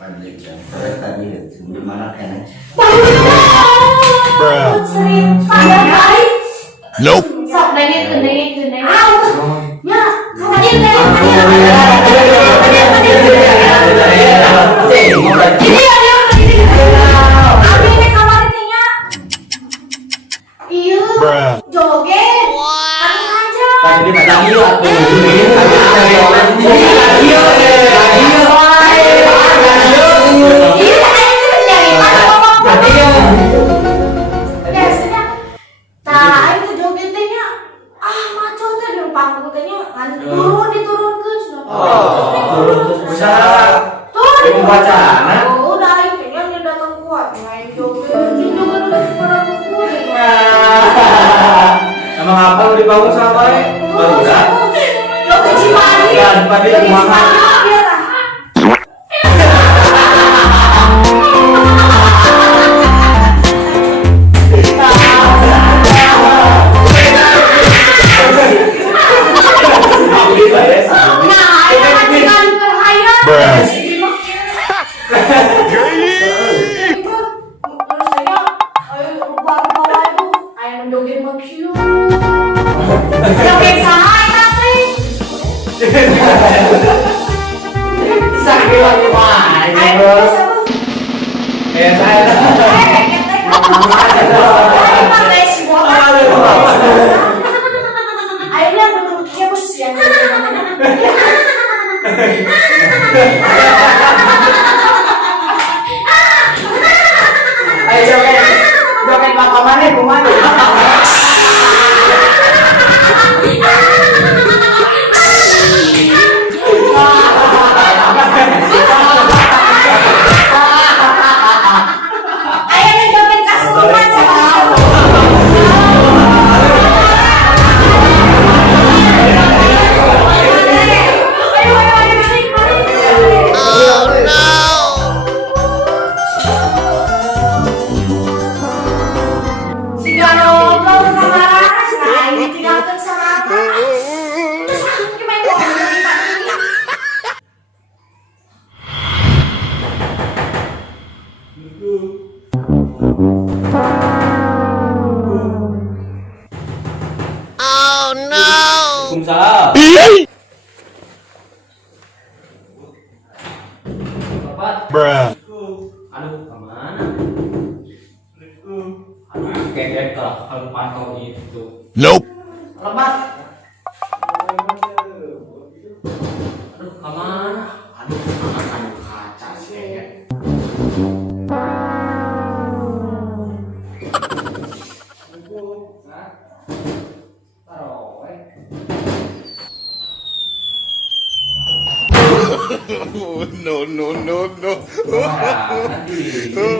Balik jam tadi di mana kan? Cerita ya guys. Nope. Sok nengin. Ya, tadi joget. Tadi kita lagi emang apa lu dibangun sampai baru dah Joget Cimandi. ya pada rumah joget bapak mana kumana Waalaikumsalam. Bapak. Aduh, kemana? Aduh, kayak kalau pantau itu. Nope. Lebat. Aduh, kemana? Aduh, kaca sih ya. No. Nanti